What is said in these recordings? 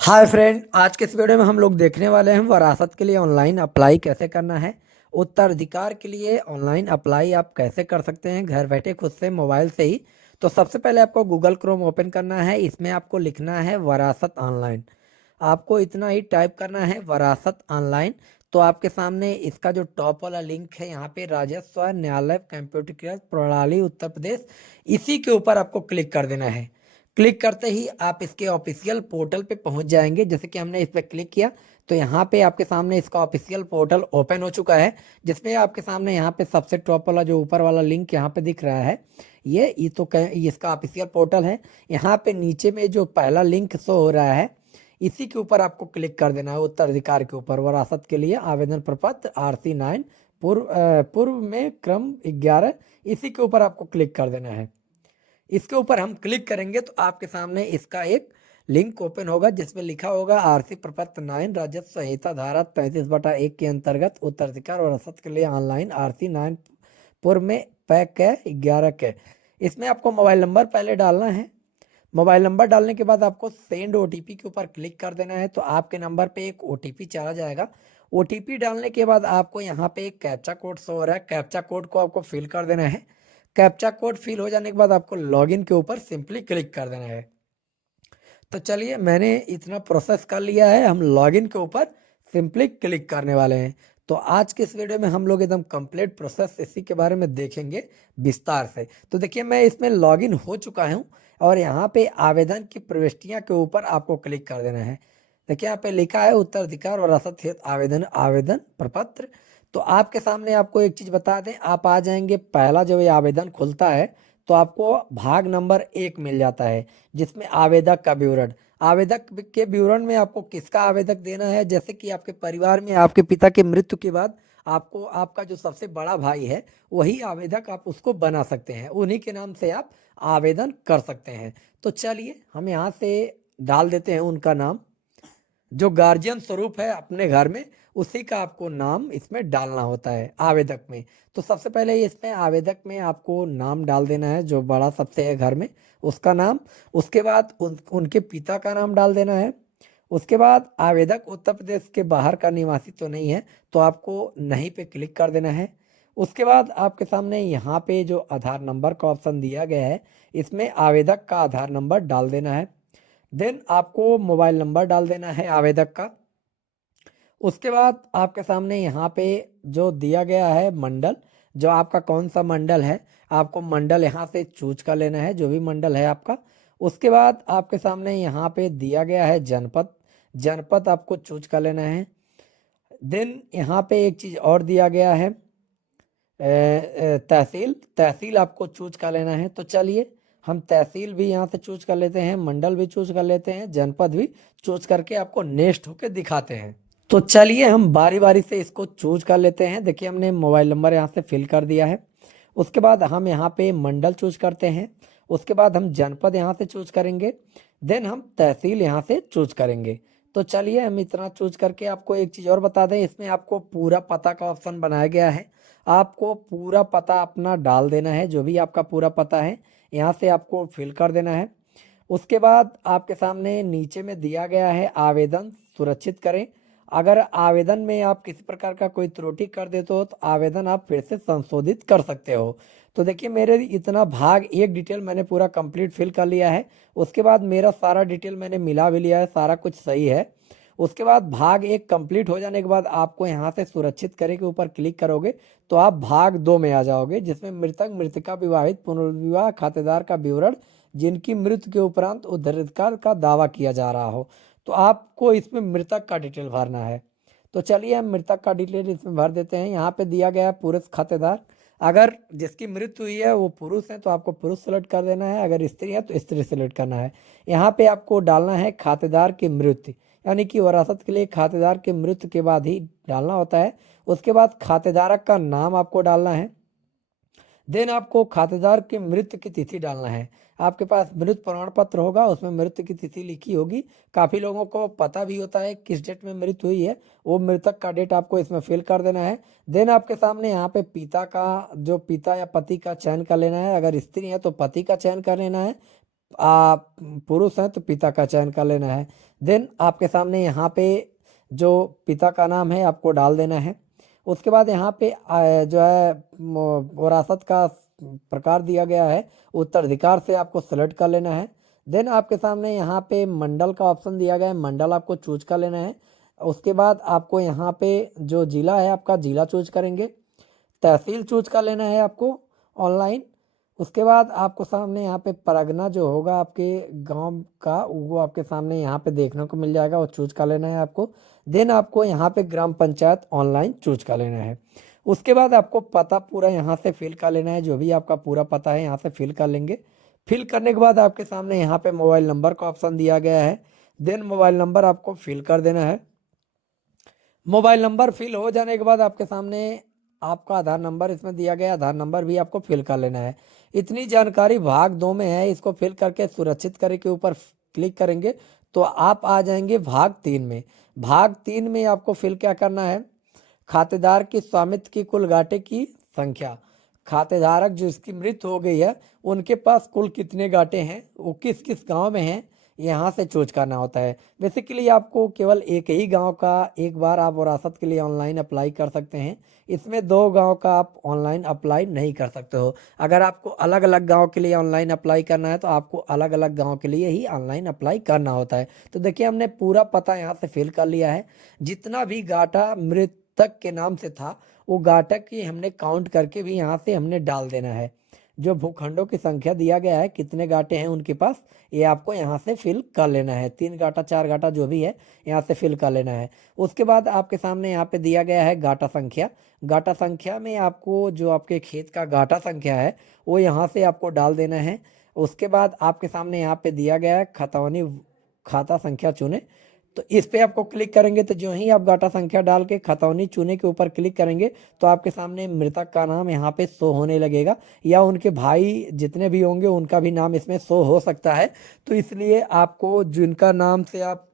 Hi friend, आज के इस वीडियो में हम लोग देखने वाले हैं वरासत के लिए ऑनलाइन अप्लाई कैसे करना है। उत्तराधिकार के लिए ऑनलाइन अप्लाई आप कैसे कर सकते हैं घर बैठे खुद से मोबाइल से ही। तो सबसे पहले आपको गूगल क्रोम ओपन करना है। इसमें आपको लिखना है वरासत ऑनलाइन। आपको इतना ही टाइप करना है वरासत ऑनलाइन। तो आपके सामने इसका जो टॉप वाला लिंक है यहाँ पे राजस्व न्यायालय कंप्यूटरीकृत प्रणाली उत्तर प्रदेश, इसी के ऊपर आपको क्लिक कर देना है। क्लिक करते ही आप इसके ऑफिशियल पोर्टल पे पहुंच जाएंगे। जैसे कि हमने इस पर क्लिक किया तो यहाँ पे आपके सामने इसका ऑफिशियल पोर्टल ओपन हो चुका है, जिसमें आपके सामने यहाँ पे सबसे टॉप वाला जो ऊपर वाला लिंक यहाँ पे दिख रहा है, ये तो इसका ऑफिशियल पोर्टल है। यहाँ पे नीचे में जो पहला लिंक शो हो रहा है, इसी के ऊपर आपको क्लिक कर देना है। उत्तराधिकार के ऊपर वरासत के लिए आवेदन प्रपत्र RC9 पूर्व में क्रम 11, इसी के ऊपर आपको क्लिक कर देना है। इसके ऊपर हम क्लिक करेंगे तो आपके सामने इसका एक लिंक ओपन होगा जिसमें लिखा होगा RC प्रपत्र 9 राजस्व संहिता धारा 33/1 के अंतर्गत उत्तराधिकार और रसद के लिए ऑनलाइन RC9 पूर्व में पैक है 11 के। इसमें आपको मोबाइल नंबर पहले डालना है। मोबाइल नंबर डालने के बाद आपको सेंड OTP के ऊपर क्लिक कर देना है। तो आपके नंबर पे एक OTP चला जाएगा। OTP डालने के बाद आपको यहाँ पे एक कैप्चा कोड शो हो रहा है। कैप्चा कोड को आपको फिल कर देना है। कैप्चा कोड फिल हो जाने के बाद आपको लॉगिन के ऊपर सिंपली क्लिक कर देना है। तो चलिए, मैंने इतना प्रोसेस कर लिया है, हम लॉगिन के ऊपर सिंपली क्लिक करने वाले हैं। तो आज के इस वीडियो में हम लोग एकदम कंप्लीट प्रोसेस इसी के बारे में देखेंगे विस्तार से। तो देखिए, मैं इसमें लॉगिन हो चुका हूँ और यहाँ पे आवेदन की प्रविष्टियाँ के ऊपर आपको क्लिक कर देना है। देखिए, यहाँ पे लिखा है उत्तराधिकार और रसद हेतु आवेदन आवेदन प्रपत्र। तो आपके सामने आपको एक चीज़ बता दें, आप आ जाएंगे, पहला जब ये आवेदन खुलता है तो आपको भाग नंबर 1 मिल जाता है, जिसमें आवेदक का विवरण। आवेदक के विवरण में आपको किसका आवेदक देना है, जैसे कि आपके परिवार में आपके पिता के मृत्यु के बाद आपको आपका जो सबसे बड़ा भाई है वही आवेदक आप उसको बना सकते हैं, उन्हीं के नाम से आप आवेदन कर सकते हैं। तो चलिए, हम यहाँ से डाल देते हैं उनका नाम। जो गार्जियन स्वरूप है अपने घर में, उसी का आपको नाम इसमें डालना होता है आवेदक में। तो सबसे पहले इसमें आवेदक में आपको नाम डाल देना है, जो बड़ा सबसे है घर में उसका नाम। उसके बाद उनके पिता का नाम डाल देना है। उसके बाद आवेदक उत्तर प्रदेश के बाहर का निवासी तो नहीं है, तो आपको नहीं पे क्लिक कर देना है। उसके बाद आपके सामने यहाँ पे जो आधार नंबर का ऑप्शन दिया गया है, इसमें आवेदक का आधार नंबर डाल देना है। देन आपको मोबाइल नंबर डाल देना है आवेदक का। उसके बाद आपके सामने यहाँ पे जो दिया गया है मंडल, जो आपका कौन सा मंडल है, आपको मंडल यहाँ से चूज कर लेना है, जो भी मंडल है आपका। उसके बाद आपके सामने यहाँ पे दिया गया है जनपद, जनपद आपको चूज कर लेना है। देन यहाँ पे एक चीज़ और दिया गया है, तहसील, तहसील आपको चूज कर लेना है। तो चलिए, हम तहसील भी यहाँ से चूज कर लेते हैं, मंडल भी चूज कर लेते हैं, जनपद भी चूज करके आपको नेक्स्ट होके दिखाते हैं। तो चलिए, हम बारी बारी से इसको चूज कर लेते हैं। देखिए, हमने मोबाइल नंबर यहाँ से फिल कर दिया है। उसके बाद हम यहाँ पे मंडल चूज करते हैं। उसके बाद हम जनपद यहाँ से चूज करेंगे। देन हम तहसील यहाँ से चूज करेंगे। तो चलिए, हम इतना चूज करके आपको एक चीज़ और बता दें, इसमें आपको पूरा पता का ऑप्शन बनाया गया है। आपको पूरा पता अपना डाल देना है, जो भी आपका पूरा पता है यहाँ से आपको फिल कर देना है। उसके बाद आपके सामने नीचे में दिया गया है आवेदन सुरक्षित करें। अगर आवेदन में आप किसी प्रकार का कोई त्रुटि कर देते हो तो आवेदन आप फिर से संशोधित कर सकते हो। तो देखिए, मेरे इतना भाग एक डिटेल मैंने पूरा कंप्लीट फिल कर लिया है। उसके बाद मेरा सारा डिटेल मैंने मिला भी लिया है, सारा कुछ सही है। उसके बाद भाग 1 कंप्लीट हो जाने के बाद आपको यहाँ से सुरक्षित करें के ऊपर क्लिक करोगे तो आप भाग 2 में आ जाओगे, जिसमें मृतक मृतिका विवाहित पुनर्विवाह खातेदार का विवरण जिनकी मृत्यु के उपरांत उत्तराधिकार का दावा किया जा रहा हो। तो आपको इसमें मृतक का डिटेल भरना है। तो चलिए, हम मृतक का डिटेल इसमें भर देते हैं। यहाँ पे दिया गया है पुरुष खातेदार। अगर जिसकी मृत्यु हुई है वो पुरुष है तो आपको पुरुष सेलेक्ट कर देना है, अगर स्त्री है तो स्त्री सेलेक्ट करना है। यहाँ पे आपको डालना है खातेदार की मृत्यु, यानी कि वरासत के लिए खातेदार की मृत्यु के बाद ही डालना होता है। उसके बाद खातेदारक का नाम आपको डालना है। देन आपको खातेदार की मृत्यु की तिथि डालना है। आपके पास मृत्यु प्रमाण पत्र होगा, उसमें मृत्यु की तिथि लिखी होगी। काफ़ी लोगों को पता भी होता है किस डेट में मृत्यु हुई है, वो मृतक का डेट आपको इसमें फिल कर देना है। देन आपके सामने यहाँ पे पिता का, जो पिता या पति का चयन कर लेना है, अगर स्त्री है तो पति का चयन कर लेना है। आप पुरुष हैं तो पिता का चयन कर लेना है। देन आपके सामने यहाँ पे जो पिता का नाम है आपको डाल देना है। उसके बाद यहाँ पे जो है विरासत का प्रकार दिया गया है, उत्तराधिकार से आपको सेलेक्ट कर लेना है। देन आपके सामने यहाँ पे मंडल का ऑप्शन दिया गया है, मंडल आपको चूज कर लेना है। उसके बाद आपको यहाँ पे जो जिला है आपका जिला चूज करेंगे, तहसील चूज कर लेना है आपको ऑनलाइन। उसके बाद आपको सामने यहाँ पे परगना जो होगा आपके गांव का वो आपके सामने यहाँ पे देखने को मिल जाएगा, वो चूज कर लेना है आपको। देन आपको यहाँ पे ग्राम पंचायत ऑनलाइन चूज कर लेना है। उसके बाद आपको पता पूरा यहाँ से फिल कर लेना है, जो भी आपका पूरा पता है यहाँ से फिल कर लेंगे। फिल करने के बाद आपके सामने यहाँ पे मोबाइल नंबर का ऑप्शन दिया गया है। देन मोबाइल नंबर आपको फिल कर देना है। मोबाइल नंबर फिल हो जाने के बाद आपके सामने आपका आधार नंबर इसमें दिया गया है, आधार नंबर भी आपको फिल कर लेना है। इतनी जानकारी भाग 2 में है, इसको फिल करके सुरक्षित करे के ऊपर क्लिक करेंगे तो आप आ जाएंगे भाग 3 में। भाग 3 में आपको फिल क्या करना है, खातेदार की स्वामित्व की कुल गांठे की संख्या, खातेधारक जो इसकी मृत्यु हो गई है उनके पास कुल कितने गांठे हैं, वो किस किस गांव में हैं, यहाँ से चूज करना होता है। बेसिकली आपको केवल एक ही गांव का एक बार आप विरासत के लिए ऑनलाइन अप्लाई कर सकते हैं, इसमें 2 गांव का आप ऑनलाइन अप्लाई नहीं कर सकते हो। अगर आपको अलग अलग गांव के लिए ऑनलाइन अप्लाई करना है तो आपको अलग अलग गांव के लिए ही ऑनलाइन अप्लाई करना होता है। तो देखिए हमने पूरा पता यहाँ से फिल कर लिया है। जितना भी गांठा मृतक के नाम से था वो गांठक की हमने काउंट करके भी यहाँ से हमने डाल देना है। जो भूखंडों की संख्या दिया गया है कितने गांठे हैं उनके पास, ये आपको यहाँ से फिल कर लेना है। 3 गांठा 4 गांठा जो भी है यहाँ से फिल कर लेना है। उसके बाद आपके सामने यहाँ पे दिया गया है गांठा संख्या। गांठा संख्या में आपको जो आपके खेत का गांठा संख्या है वो यहाँ से आपको डाल देना है। उसके बाद आपके सामने यहाँ पे दिया गया है खतौनी खाता संख्या चुने, तो इस पे आपको क्लिक करेंगे तो जो ही आप गांठा संख्या डाल के खतौनी चुने के ऊपर क्लिक करेंगे तो आपके सामने मृतक का नाम यहाँ पे शो होने लगेगा, या उनके भाई जितने भी होंगे उनका भी नाम इसमें शो हो सकता है। तो इसलिए आपको जिनका नाम से आप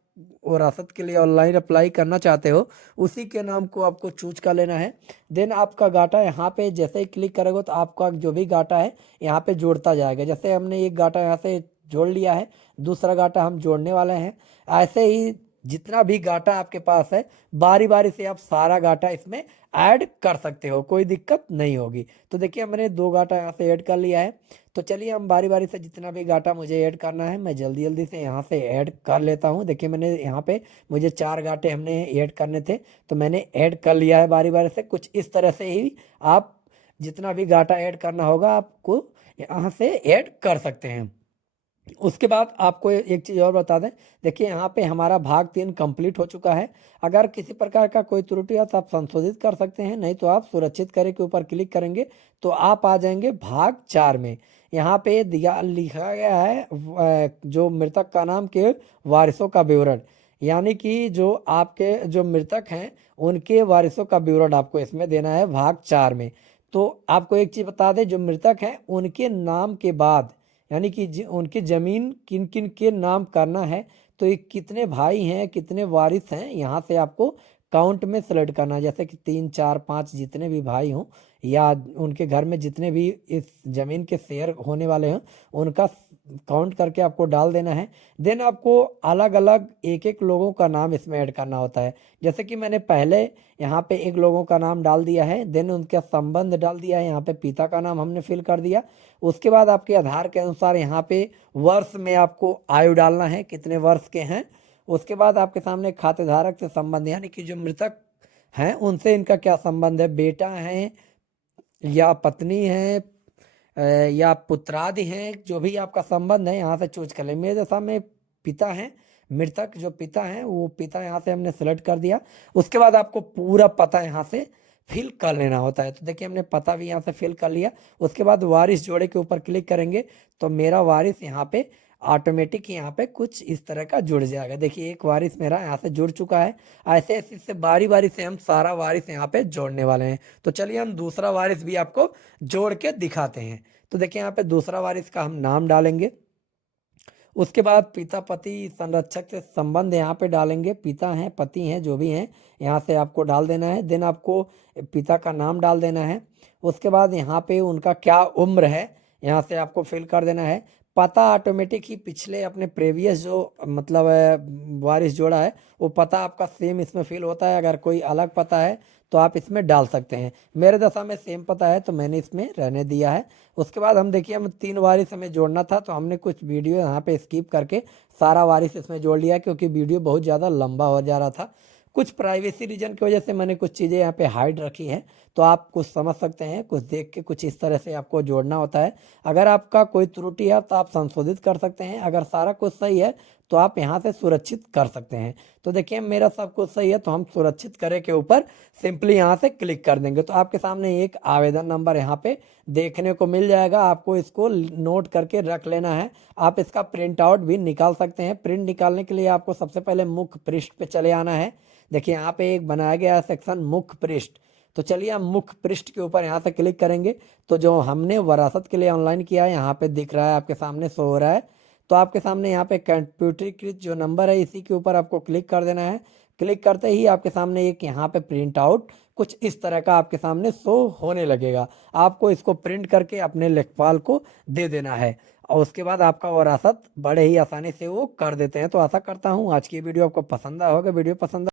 विरासत के लिए ऑनलाइन अप्लाई करना चाहते हो उसी के नाम को आपको चूज कर लेना है। देन आपका गांठा यहाँ पे जैसे ही क्लिक करोगे तो आपका जो भी गांठा है यहाँ पे जोड़ता जाएगा। जैसे हमने एक गांठा यहाँ से जोड़ लिया है, दूसरा गांठा हम जोड़ने वाले हैं। ऐसे ही जितना भी गांठा आपके पास है बारी बारी से आप सारा गांठा इसमें ऐड कर सकते हो, कोई दिक्कत नहीं होगी। तो देखिए हमने 2 गांठा यहाँ से ऐड कर लिया है। तो चलिए हम बारी बारी से जितना भी गांठा मुझे ऐड करना है मैं जल्दी जल्दी से यहाँ से ऐड कर लेता हूँ। देखिए मैंने यहाँ पे मुझे 4 गांठे हमने ऐड करने थे तो मैंने ऐड कर लिया है बारी बारी से। कुछ इस तरह से ही आप जितना भी गांठा ऐड करना होगा आपको यहाँ से ऐड कर सकते हैं। उसके बाद आपको एक चीज़ और बता दें, देखिए यहाँ पे हमारा भाग 3 कंप्लीट हो चुका है। अगर किसी प्रकार का कोई त्रुटि है तो आप संशोधित कर सकते हैं, नहीं तो आप सुरक्षित करें के ऊपर क्लिक करेंगे तो आप आ जाएंगे भाग 4 में। यहाँ पे दिया लिखा गया है जो मृतक का नाम के वारिसों का विवरण, यानी कि जो आपके जो मृतक हैं उनके वारिसों का विवरण आपको इसमें देना है भाग 4 में। तो आपको एक चीज़ बता दें, जो मृतक हैं उनके नाम के बाद यानी कि उनकी ज़मीन किन किन के नाम करना है, तो ये कितने भाई हैं कितने वारिस हैं यहाँ से आपको काउंट में सेलेक्ट करना है। जैसे कि 3 4 5 जितने भी भाई हों या उनके घर में जितने भी इस ज़मीन के शेयर होने वाले हैं उनका काउंट करके आपको डाल देना है। देन आपको अलग अलग एक एक लोगों का नाम इसमें ऐड करना होता है। जैसे कि मैंने पहले यहाँ पे एक लोगों का नाम डाल दिया है, देन उनका संबंध डाल दिया है, यहाँ पे पिता का नाम हमने फिल कर दिया। उसके बाद आपके आधार के अनुसार यहाँ पे वर्ष में आपको आयु डालना है कितने वर्ष के हैं। उसके बाद आपके सामने खातेधारक से संबंध यानी कि जो मृतक हैं उनसे इनका क्या संबंध है, बेटा है या पत्नी है या पुत्रादि हैं, जो भी आपका संबंध है यहाँ से चूज कर लें। मेरे सामने पिता हैं, मृतक जो पिता हैं वो पिता यहाँ से हमने सेलेक्ट कर दिया। उसके बाद आपको पूरा पता यहाँ से फिल कर लेना होता है। तो देखिए हमने पता भी यहाँ से फिल कर लिया। उसके बाद वारिस जोड़े के ऊपर क्लिक करेंगे तो मेरा वारिस यहाँ पे ऑटोमेटिक यहाँ पे कुछ इस तरह का जुड़ जाएगा। देखिए एक वारिस मेरा यहाँ से जुड़ चुका है। ऐसे ऐसे इससे बारी बारी से हम सारा वारिस यहाँ पे जोड़ने वाले हैं। तो चलिए हम दूसरा वारिस भी आपको जोड़ के दिखाते हैं। तो देखिए यहाँ पे दूसरा वारिस का हम नाम डालेंगे। उसके बाद पिता पति संरक्षक से संबंध यहाँ पे डालेंगे, पिता हैं पति हैं जो भी हैं यहाँ से आपको डाल देना है। देन आपको पिता का नाम डाल देना है। उसके बाद यहाँ पे उनका क्या उम्र है यहाँ से आपको फिल कर देना है। पता ऑटोमेटिक ही पिछले अपने प्रीवियस जो मतलब वारिस जोड़ा है वो पता आपका सेम इसमें फिल होता है। अगर कोई अलग पता है तो आप इसमें डाल सकते हैं। मेरे दशा में सेम पता है तो मैंने इसमें रहने दिया है। उसके बाद हम देखिए हम 3 वारिस हमें जोड़ना था तो हमने कुछ वीडियो यहाँ पे स्किप करके सारा वारिस इसमें जोड़ लिया क्योंकि वीडियो बहुत ज़्यादा लंबा हो जा रहा था। कुछ प्राइवेसी रीजन की वजह से मैंने कुछ चीज़ें यहाँ पे हाइड रखी हैं, तो आप कुछ समझ सकते हैं, कुछ देख के कुछ इस तरह से आपको जोड़ना होता है। अगर आपका कोई त्रुटि है तो आप संशोधित कर सकते हैं, अगर सारा कुछ सही है तो आप यहाँ से सुरक्षित कर सकते हैं। तो देखिए मेरा सब कुछ सही है तो हम सुरक्षित करें के ऊपर सिंपली यहाँ से क्लिक कर देंगे तो आपके सामने एक आवेदन नंबर यहाँ पे देखने को मिल जाएगा। आपको इसको नोट करके रख लेना है। आप इसका प्रिंट आउट भी निकाल सकते हैं। प्रिंट निकालने के लिए आपको सबसे पहले मुख्य पृष्ठ पे चले आना है। देखिए यहाँ पे एक बनाया गया है सेक्शन मुख्य पृष्ठ, तो चलिए हम मुख्य पृष्ठ के ऊपर यहाँ से क्लिक करेंगे तो जो हमने वरासत के लिए ऑनलाइन किया है यहाँ पे दिख रहा है, आपके सामने शो हो रहा है। तो आपके सामने यहाँ पे कंप्यूटरीकृत जो नंबर है इसी के ऊपर आपको क्लिक कर देना है। क्लिक करते ही आपके सामने एक यहाँ पे प्रिंट आउट कुछ इस तरह का आपके सामने शो होने लगेगा। आपको इसको प्रिंट करके अपने लेखपाल को दे देना है और उसके बाद आपका वरासत बड़े ही आसानी से वो कर देते हैं। तो आशा करता हूँ आज की वीडियो आपको पसंद आया होगा। वीडियो पसंद